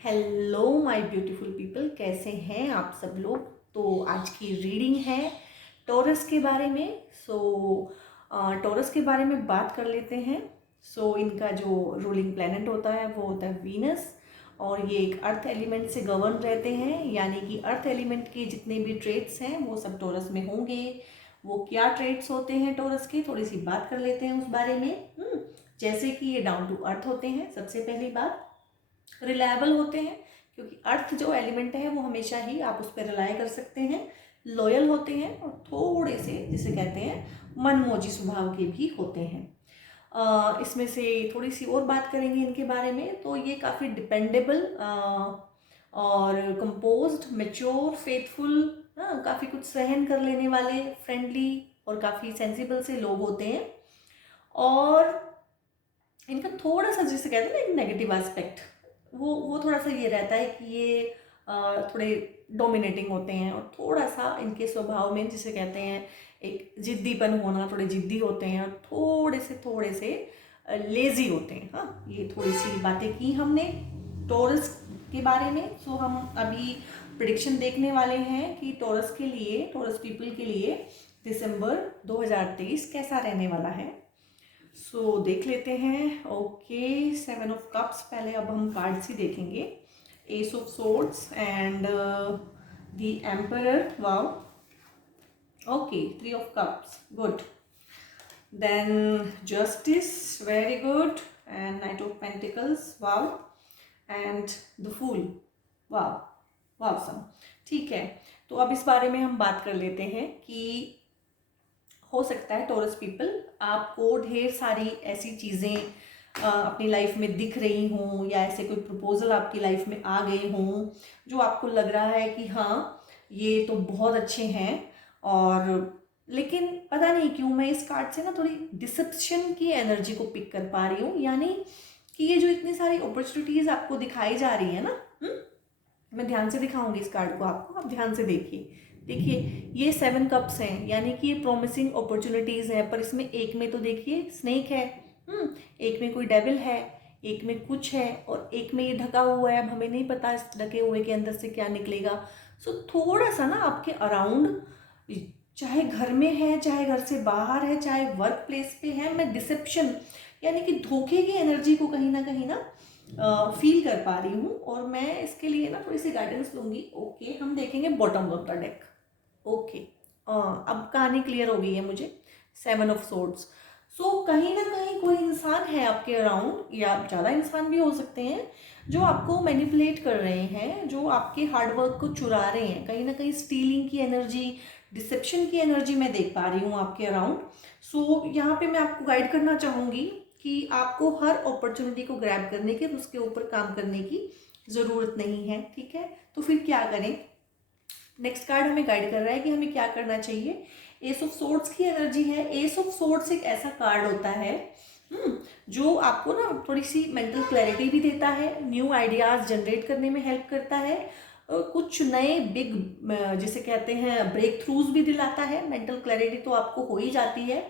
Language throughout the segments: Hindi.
हेलो माय ब्यूटीफुल पीपल, कैसे हैं आप सब लोग। तो आज की रीडिंग है टॉरस के बारे में। टॉरस के बारे में बात कर लेते हैं। इनका जो रूलिंग प्लैनेट होता है वो होता है वीनस, और ये एक अर्थ एलिमेंट से गवर्न रहते हैं, यानी कि अर्थ एलिमेंट के जितने भी ट्रेट्स हैं वो सब टॉरस में होंगे। वो क्या ट्रेट्स होते हैं टॉरस के, थोड़ी सी बात कर लेते हैं उस बारे में। जैसे कि ये डाउन टू अर्थ होते हैं, सबसे पहली बात रिलायबल होते हैं, क्योंकि अर्थ जो एलिमेंट है वो हमेशा ही आप उस पर रिलाय कर सकते हैं। लॉयल होते हैं और थोड़े से जिसे कहते हैं मनमोजी स्वभाव के भी होते हैं। इसमें से थोड़ी सी और बात करेंगे इनके बारे में। तो ये काफ़ी डिपेंडेबल और कंपोज्ड, मेच्योर, फेथफुल, काफ़ी कुछ सहन कर लेने वाले, फ्रेंडली और काफ़ी सेंसिबल से लोग होते हैं। और इनका थोड़ा सा जिसे कहते हैं ना एक नेगेटिव एस्पेक्ट, वो थोड़ा सा ये रहता है कि ये थोड़े डोमिनेटिंग होते हैं, और थोड़ा सा इनके स्वभाव में जिसे कहते हैं एक जिद्दीपन होना, थोड़े जिद्दी होते हैं और थोड़े से लेजी होते हैं। हाँ, ये थोड़ी सी बातें की हमने टॉरस के बारे में। हम अभी प्रिडिक्शन देखने वाले हैं कि टॉरस के लिए, टॉरस पीपल के लिए दिसंबर 2023 कैसा रहने वाला है। देख लेते हैं। ओके, 7 ऑफ कप्स, पहले अब हम कार्ड्स ही देखेंगे। Ace of swords and the emperor, wow. Okay, 3 of cups, good. Then justice, very good, and knight of pentacles, wow, and the fool, wow, awesome. ठीक है, तो अब इस बारे में हम बात कर लेते हैं कि हो सकता है टॉरस पीपल आपको ढेर सारी ऐसी चीज़ें अपनी लाइफ में दिख रही हों, या ऐसे कोई प्रपोजल आपकी लाइफ में आ गए हों जो आपको लग रहा है कि हाँ ये तो बहुत अच्छे हैं, और लेकिन पता नहीं क्यों मैं इस कार्ड से ना थोड़ी डिसेप्शन की एनर्जी को पिक कर पा रही हूँ। यानी कि ये जो इतनी सारी अपॉर्चुनिटीज़ आपको दिखाई जा रही है ना, मैं ध्यान से दिखाऊंगी इस कार्ड को आपको, आप ध्यान से देखिए। देखिए, ये 7 कप्स हैं, यानी कि ये प्रॉमिसिंग अपॉर्चुनिटीज़ हैं, पर इसमें एक में तो देखिए स्नेक है, एक में कोई डेविल है, एक में कुछ है, और एक में ये ढका हुआ है। अब हमें नहीं पता इस ढके हुए के अंदर से क्या निकलेगा। थोड़ा सा ना आपके अराउंड, चाहे घर में है, चाहे घर से बाहर है, चाहे वर्क प्लेस पे है, मैं डिसेप्शन यानी कि धोखे की एनर्जी को कहीं ना फील कर पा रही हूँ, और मैं इसके लिए ना थोड़ी सी गाइडेंस लूंगी। ओके, हम देखेंगे bottom of the deck. Okay, अब कहानी क्लियर हो गई है मुझे। 7 ऑफ सोर्ड्स। कहीं ना कहीं कोई इंसान है आपके अराउंड, या ज़्यादा इंसान भी हो सकते हैं, जो आपको मैनिपुलेट कर रहे हैं, जो आपके हार्डवर्क को चुरा रहे हैं। कहीं ना कहीं स्टीलिंग की एनर्जी, डिसेप्शन की एनर्जी मैं देख पा रही हूँ आपके अराउंड। यहाँ पे मैं आपको गाइड करना चाहूँगी कि आपको हर अपॉर्चुनिटी को ग्रैब करने की, उसके ऊपर काम करने की ज़रूरत नहीं है। ठीक है, तो फिर क्या करें। नेक्स्ट कार्ड हमें गाइड कर रहा है कि हमें क्या करना चाहिए। एस ऑफ सोर्ड्स की एनर्जी है। एस ऑफ सोर्ड्स एक ऐसा कार्ड होता है जो आपको ना थोड़ी सी मेंटल क्लैरिटी भी देता है, न्यू आइडियाज जनरेट करने में हेल्प करता है, कुछ नए बिग जिसे कहते हैं ब्रेक थ्रूज भी दिलाता है। मेंटल क्लैरिटी तो आपको हो ही जाती है,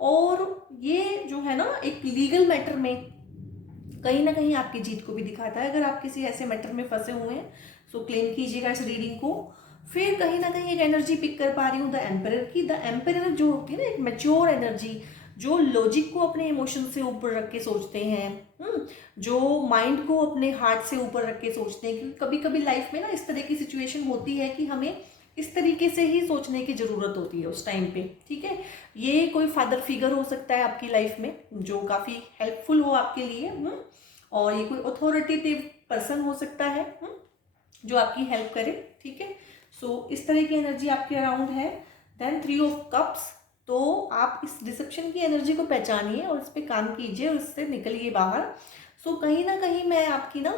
और ये जो है ना एक लीगल मैटर में कहीं ना कहीं आपकी जीत को भी दिखाता है। अगर आप किसी ऐसे मैटर में फंसे हुए हैं, क्लेम कीजिएगा इस रीडिंग को। फिर कहीं ना कहीं एक एनर्जी पिक कर पा रही हूँ द एम्परर की। द एम्परर जो होती है ना एक मैच्योर एनर्जी, जो लॉजिक को अपने इमोशन से ऊपर रख के सोचते हैं, जो माइंड को अपने हार्ट से ऊपर रख के सोचते हैं। क्योंकि कभी कभी लाइफ में ना इस तरह की सिचुएशन होती है कि हमें इस तरीके से ही सोचने की ज़रूरत होती है उस टाइम पे। ठीक है, ये कोई फादर फिगर हो सकता है आपकी लाइफ में जो काफ़ी हेल्पफुल हो आपके लिए, और ये कोई अथॉरिटेटिव पर्सन हो सकता है जो आपकी हेल्प करे। ठीक है, इस तरह की एनर्जी आपके अराउंड है। देन 3 ऑफ कप्स, तो आप इस डिसेप्शन की एनर्जी को पहचानिए और इस पर काम कीजिए और इससे निकलिए बाहर। कहीं ना कहीं मैं आपकी ना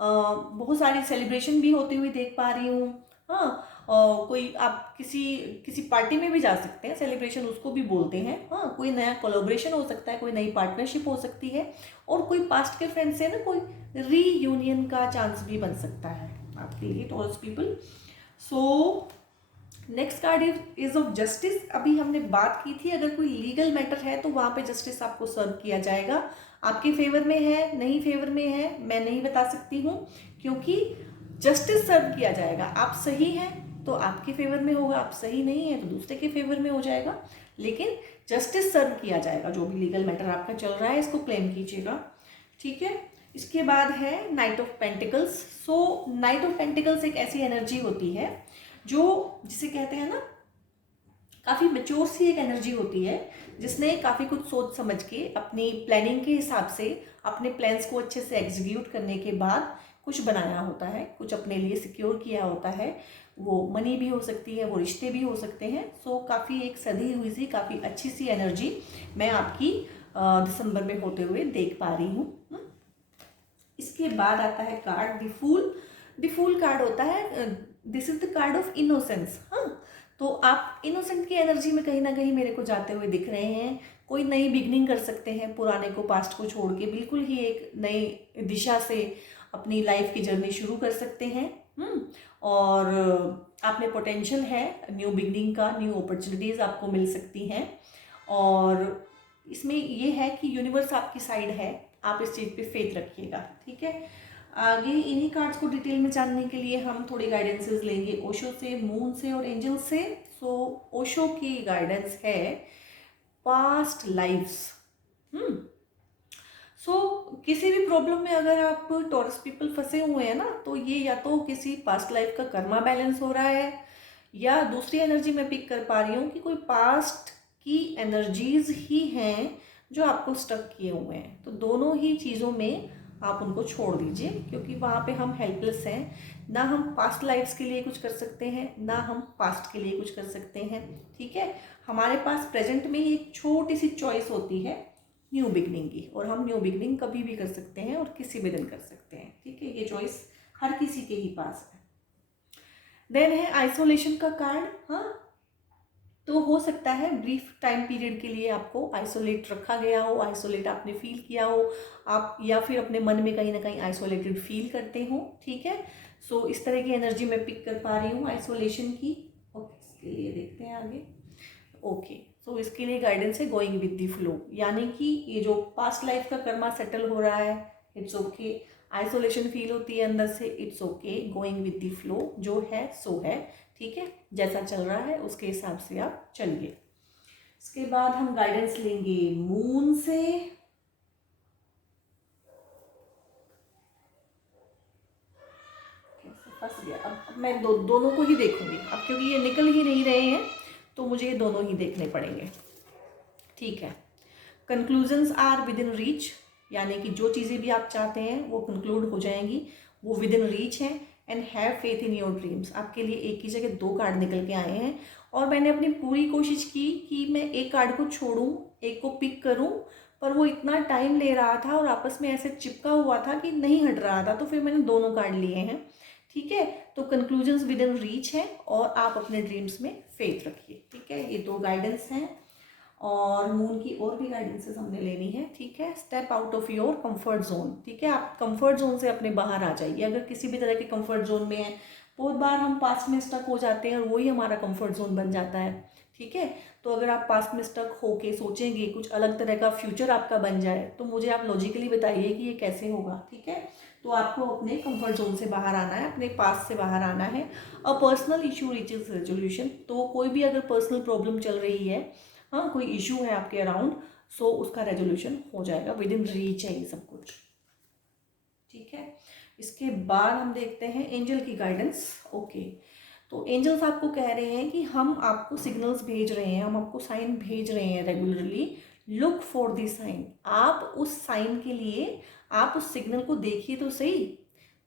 बहुत सारी सेलिब्रेशन भी होती हुई देख पा रही हूँ। हाँ, कोई आप किसी किसी पार्टी में भी जा सकते हैं, सेलिब्रेशन उसको भी बोलते हैं। हाँ, कोई नया कोलैबोरेशन हो सकता है, कोई नई पार्टनरशिप हो सकती है, और कोई पास्ट के फ्रेंड से ना कोई रीयूनियन का चांस भी बन सकता है आपके लिए taurus people. Next card is of justice. अभी हमने बात की थी अगर कोई लीगल मैटर है तो वहाँ पे जस्टिस आपको सर्व किया जाएगा। आपके फेवर में है, नहीं फेवर में है, मैं नहीं बता सकती हूँ, क्योंकि जस्टिस सर्व किया जाएगा। आप सही हैं तो आपके फेवर में होगा, आप सही नहीं है तो दूसरे के फेवर में हो जाएगा, लेकिन जस्टिस सर्व किया जाएगा। जो भी लीगल मैटर आपका चल रहा है इसको क्लेम कीजिएगा, ठीक है। इसके बाद है night of pentacles. So night of pentacles एक ऐसी एनर्जी होती है जो, जिसे कहते हैं ना, काफ़ी मेच्योर सी एक एनर्जी होती है, जिसने काफ़ी कुछ सोच समझ के अपनी प्लानिंग के हिसाब से अपने प्लान्स को अच्छे से एग्जीक्यूट करने के बाद कुछ बनाया होता है, कुछ अपने लिए सिक्योर किया होता है। वो मनी भी हो सकती है, वो रिश्ते भी हो सकते हैं। सो काफ़ी एक सधी हुई सी, काफ़ी अच्छी सी एनर्जी मैं आपकी दिसंबर में होते हुए देख पा रही हूँ। इसके बाद आता है card the fool. The fool card होता है, this is the card of innocence. हाँ, तो आप इनोसेंट की एनर्जी में कहीं ना कहीं मेरे को जाते हुए दिख रहे हैं। कोई नई बिगनिंग कर सकते हैं, पुराने को, पास्ट को छोड़ के बिल्कुल ही एक नई दिशा से अपनी लाइफ की जर्नी शुरू कर सकते हैं। और आप में पोटेंशियल है न्यू बिगनिंग का, न्यू अपॉर्चुनिटीज़ आपको मिल सकती हैं। और इसमें ये है कि यूनिवर्स आपकी साइड है, आप इस चीज़ पे फेथ रखिएगा, ठीक है। आगे इन्हीं कार्ड्स को डिटेल में जानने के लिए हम थोड़ी गाइडेंसेस लेंगे ओशो से, मून से और एंजल से। सो ओशो की गाइडेंस है पास्ट लाइफ्स। सो किसी भी प्रॉब्लम में अगर आप टॉरस पीपल फंसे हुए हैं ना, तो ये या तो किसी पास्ट लाइफ का कर्मा बैलेंस हो रहा है, या दूसरी एनर्जी मैं पिक कर पा रही हूँ कि कोई पास्ट की एनर्जीज ही हैं जो आपको स्टक किए हुए हैं। तो दोनों ही चीज़ों में आप उनको छोड़ दीजिए, क्योंकि वहाँ पे हम हेल्पलेस हैं। ना हम पास्ट लाइफ्स के लिए कुछ कर सकते हैं, ना हम पास्ट के लिए कुछ कर सकते हैं, ठीक है। हमारे पास प्रेजेंट में ही एक छोटी सी चॉइस होती है न्यू बिगनिंग की, और हम न्यू बिगनिंग कभी भी कर सकते हैं और किसी भी दिन कर सकते हैं, ठीक है। ये चॉइस हर किसी के ही पास है। देन है आइसोलेशन का कार्ड। हाँ, तो हो सकता है ब्रीफ टाइम पीरियड के लिए आपको आइसोलेट रखा गया हो, आइसोलेट आपने फील किया हो आप, या फिर अपने मन में कहीं ना कहीं आइसोलेटेड फील करते हो, ठीक है। सो इस तरह की एनर्जी मैं पिक कर पा रही हूँ आइसोलेशन की। ओके, इसके लिए देखते हैं आगे। ओके, सो इसके लिए गाइडेंस है गोइंग विद द फ्लो, यानी कि ये जो पास्ट लाइफ का कर्मा सेटल हो रहा है, इट्स ओके। आइसोलेशन फील होती है अंदर से, it's okay. Going with the flow, जो है सो है, ठीक है। जैसा चल रहा है उसके हिसाब से आप चलिए। इसके बाद हम गाइडेंस लेंगे मून से। फंस गया, अब मैं दोनों को ही देखूंगी अब, क्योंकि ये निकल ही नहीं रहे हैं तो मुझे ये दोनों ही देखने पड़ेंगे, ठीक है। Conclusions are within reach, यानी कि जो चीज़ें भी आप चाहते हैं वो कंक्लूड हो जाएंगी, वो विद इन रीच है। And have faith in your dreams, आपके लिए एक ही जगह दो कार्ड निकल के आए हैं, और मैंने अपनी पूरी कोशिश की कि मैं एक कार्ड को छोड़ूं, एक को पिक करूं, पर वो इतना टाइम ले रहा था और आपस में ऐसे चिपका हुआ था कि नहीं हट रहा था, तो फिर मैंने दोनों कार्ड लिए हैं, ठीक है। तो कंक्लूजन्स विद इन रीच है, और आप अपने ड्रीम्स में फेथ रखिए, ठीक है। ये दो गाइडेंस हैं, और मून की और भी गाइडेंसेस हमने लेनी है, ठीक है। Step out of your comfort zone, ठीक है। आप कंफर्ट जोन से अपने बाहर आ जाइए, अगर किसी भी तरह के कंफर्ट जोन में है। बहुत बार हम पास्ट में स्टक हो जाते हैं और वही हमारा कंफर्ट जोन बन जाता है, ठीक है। तो अगर आप पास्ट में स्टक होके सोचेंगे कुछ अलग तरह का फ्यूचर आपका बन जाए, तो मुझे आप लॉजिकली बताइए कि ये कैसे होगा, ठीक है। तो आपको अपने कंफर्ट जोन से बाहर आना है, अपने पास्ट से बाहर आना है। A personal issue reaches resolution, तो कोई भी अगर पर्सनल प्रॉब्लम चल रही है, हाँ कोई इशू है आपके अराउंड, सो उसका रेजोल्यूशन हो जाएगा, विद इन रीच है ये सब कुछ, ठीक है। इसके बाद हम देखते हैं एंजल की गाइडेंस। ओके, तो एंजल्स आपको कह रहे हैं कि हम आपको सिग्नल्स भेज रहे हैं, हम आपको साइन भेज रहे हैं regularly. Look for the sign, आप उस साइन के लिए, आप उस सिग्नल को देखिए तो सही।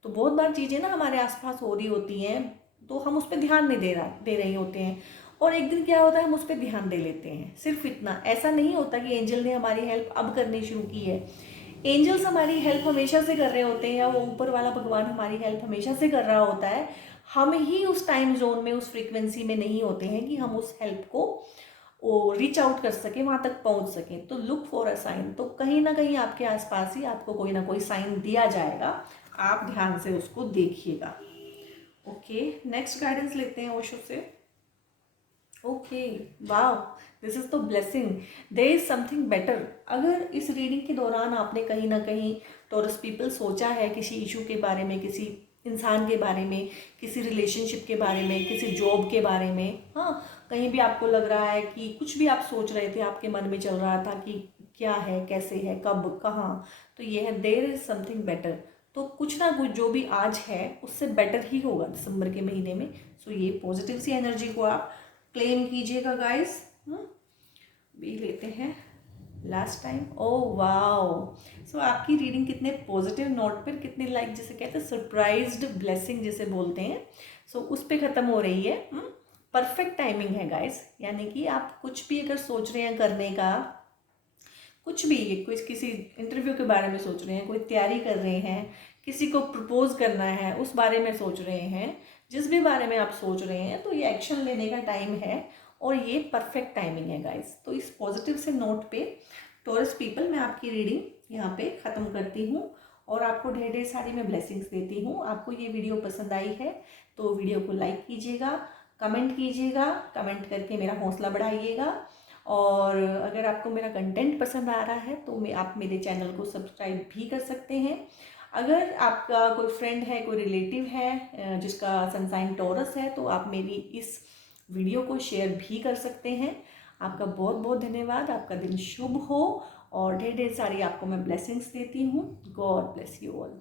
तो बहुत बार चीज़ें ना हमारे आसपास हो रही होती हैं, तो हम उस पर ध्यान नहीं दे रहे होते हैं, और एक दिन क्या होता है हम उस पर ध्यान दे लेते हैं। सिर्फ इतना, ऐसा नहीं होता कि एंजल ने हमारी हेल्प अब करनी शुरू की है। एंजल्स हमारी हेल्प हमेशा से कर रहे होते हैं, या वो ऊपर वाला भगवान हमारी हेल्प हमेशा से कर रहा होता है। हम ही उस टाइम जोन में, उस फ्रीक्वेंसी में नहीं होते हैं कि हम उस हेल्प को रीच आउट कर सकें, वहाँ तक पहुँच सकें। तो लुक फॉर अ साइन, तो कहीं ना कहीं आपके आसपास ही आपको कोई ना कोई साइन दिया जाएगा, आप ध्यान से उसको देखिएगा। ओके, नेक्स्ट गाइडेंस लेते हैं ओशो से। ओके, वाह, दिस इज़ तो blessing, there is something better. अगर इस रीडिंग के दौरान आपने कहीं ना कहीं टॉरस पीपल सोचा है किसी इशू के बारे में, किसी इंसान के बारे में, किसी रिलेशनशिप के बारे में, किसी जॉब के बारे में, हाँ, कहीं भी आपको लग रहा है कि कुछ भी आप सोच रहे थे, आपके मन में चल रहा था कि क्या है, कैसे है, कब, कहाँ, तो ये है देयर इज़ समथिंग बेटर। तो कुछ ना कुछ जो भी आज है उससे बेटर ही होगा दिसंबर के महीने में। सो ये पॉजिटिव सी एनर्जी को आप क्लेम कीजिएगा गाइस। भी लेते हैं लास्ट टाइम। ओह वाओ, सो आपकी रीडिंग कितने पॉजिटिव नोट पर, कितने लाइक जिसे कहते हैं सरप्राइज्ड ब्लेसिंग जिसे बोलते हैं, सो उस पर ख़त्म हो रही है। परफेक्ट टाइमिंग है गाइस, यानी कि आप कुछ भी अगर सोच रहे हैं करने का, कुछ भी, कोई किसी इंटरव्यू के बारे में सोच रहे हैं, कोई तैयारी कर रहे हैं, किसी को प्रपोज करना है उस बारे में सोच रहे हैं, जिस भी बारे में आप सोच रहे हैं, तो ये एक्शन लेने का टाइम है और ये परफेक्ट टाइमिंग है गाइस। तो इस पॉजिटिव से नोट पे टॉरस पीपल, मैं आपकी रीडिंग यहाँ पे ख़त्म करती हूँ और आपको ढेर ढेर सारी मैं ब्लेसिंग्स देती हूँ। आपको ये वीडियो पसंद आई है तो वीडियो को लाइक कीजिएगा, कमेंट कीजिएगा, कमेंट करके मेरा हौसला बढ़ाइएगा। और अगर आपको मेरा कंटेंट पसंद आ रहा है तो आप मेरे चैनल को सब्सक्राइब भी कर सकते हैं। अगर आपका कोई फ्रेंड है, कोई रिलेटिव है जिसका सन साइन टॉरस है, तो आप मेरी इस वीडियो को शेयर भी कर सकते हैं। आपका बहुत बहुत धन्यवाद, आपका दिन शुभ हो और ढेर ढेर सारी आपको मैं ब्लेसिंग्स देती हूँ। God bless you all.